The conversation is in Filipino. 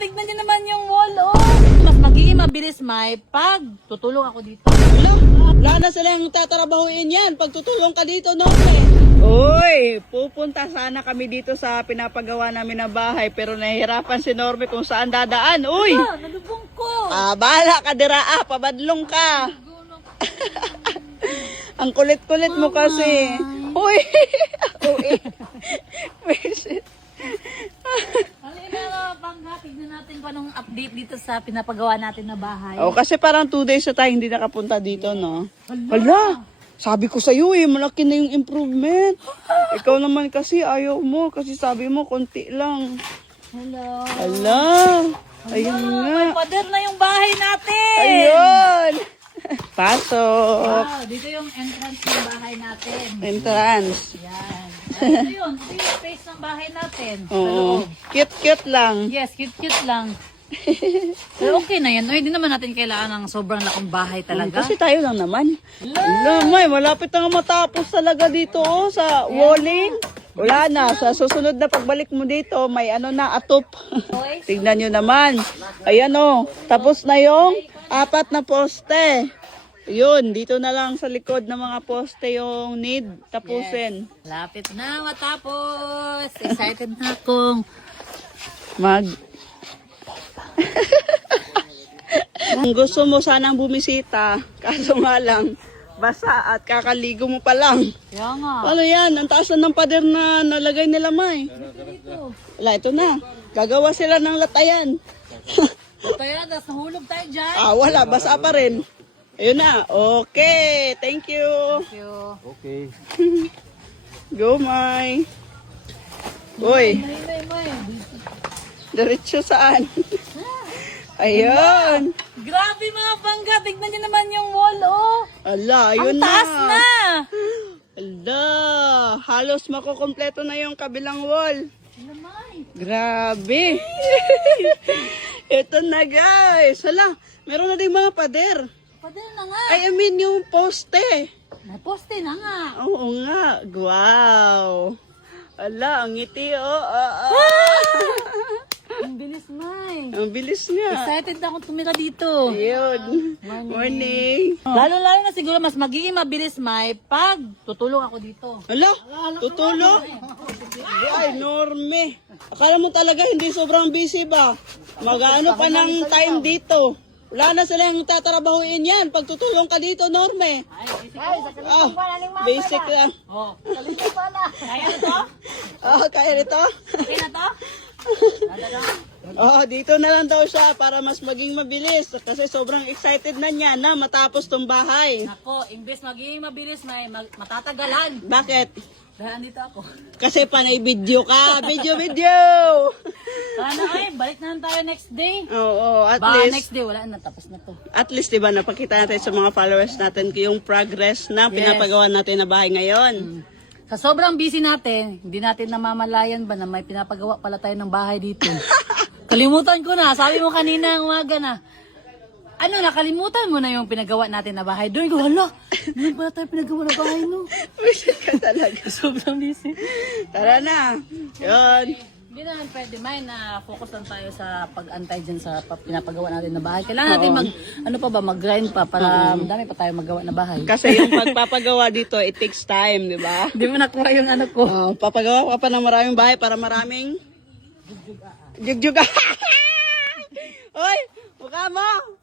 tignan niyo naman yung wall, oh. Mas magiging mabilis, May, pag tutulong ako dito. Wala na silang tatrabahuin yan. Pag tutulong ka dito, no? Uy, pupunta sana kami dito sa pinapagawa namin na bahay pero nahihirapan si Norme kung saan dadaan. Uy! Ah, nalubong ko. Bahala ka dira, pabadlong ka. Ang kulit-kulit mo kasi. Uy! Uy! Halina, Bangga, tignan natin kung anong update dito sa pinapagawa natin na bahay. Kasi parang 2 days na tayo hindi nakapunta dito, no? Hala! Sabi ko sa'yo malaki na yung improvement. Ikaw naman kasi ayaw mo kasi sabi mo konti lang. Hello. Hala! Ayun May nga. pader na yung bahay natin. Ayun! Pasok! Wow, dito yung entrance ng bahay natin. Entrance. Yan. Ito yun. Ito yung space ng bahay natin. Sa Oo. loob. Cute-cute lang. Yes, cute-cute lang. Pero okay na yan. O, hindi naman natin kailangan ng sobrang lakong bahay talaga. Kasi tayo lang naman. Hala, may malapit na nga matapos talaga dito sa walling. Wala na. Sa susunod na pagbalik mo dito, may na, atop. Tignan nyo naman. Ayan tapos na yung 4 na poste. Yun, dito na lang sa likod ng mga poste yung need tapusin. Lapit na matapos. Excited na akong Kung gusto mo sanang bumisita, kaso nga lang, basa at kakaligo mo pa lang. kaya nga. Ano yan? Ang taas na ng pader na nalagay nila, May. Wala, ito na. Gagawa sila ng latayan. Kaya, tapos nahulog tayo dyan. Wala. Basa pa rin. Ayun na. Okay. Thank you. Thank you. Okay. Go, May. Uy, May. diretso saan? Ayun. Grabe mga Bangga, tignan niyo naman yung wall, oh. Ala, ayun Ang taas na. Ala, halos makukompleto na yung kabilang wall. Grabe. Ito na guys. Hala, meron na ding mga pader. Pader na nga. I mean yung poste. May poste na nga. Oo nga. Wow. Ala, ang ngiti Ang bilis, May. Ang bilis nga. Excited na akong tumira dito. Ayun. Morning. Lalo-lalo na siguro mas magiging mabilis, May, pag tutulong ako dito. Hala, tutulong? Ay, Norme. Akala mo talaga hindi sobrang busy ba? Mag-ano pa ng time dito. Wala na silang tatrabahuin yan. Pag tutulong ka dito, Norme. Basic lang. Oh, kaya na to? Kaya nito? Okay na to? Dito na lang daw siya para mas maging mabilis. Kasi sobrang excited na niya na matapos tong bahay. Ako, imbes magiging mabilis, May, matatagalan. Bakit? Dahil andito ako. Kasi panay video ka. Video! Sana ay, balik na lang tayo next day. Oo, at Baka least. next day, wala na, tapos na to. At least, diba, napakita natin sa mga followers natin yung progress na pinapagawa natin na bahay ngayon. Sa sobrang busy natin, hindi natin namamalayan ba na may pinapagawa pala tayo ng bahay dito. Kalimutan ko na, sabi mo kanina ang umaga na, nakalimutan mo na yung pinagawa natin na bahay. Doon ko, hala, meron pala tayo pinagawa na bahay, no? Wish ka talaga. Sobrang busy. Tara na. Yun. Hindi naman pwede, May, na focus lang tayo sa pag-antay dyan sa pinapagawa natin na bahay. Kailangan natin mag-grind pa para madami pa tayo magawa na bahay. Kasi yung pagpapagawa dito, it takes time, di ba? Hindi mo nakuha yung ano ko. Papagawa ka pa ng maraming bahay para maraming... Jugjuga. Oy, mukha mo.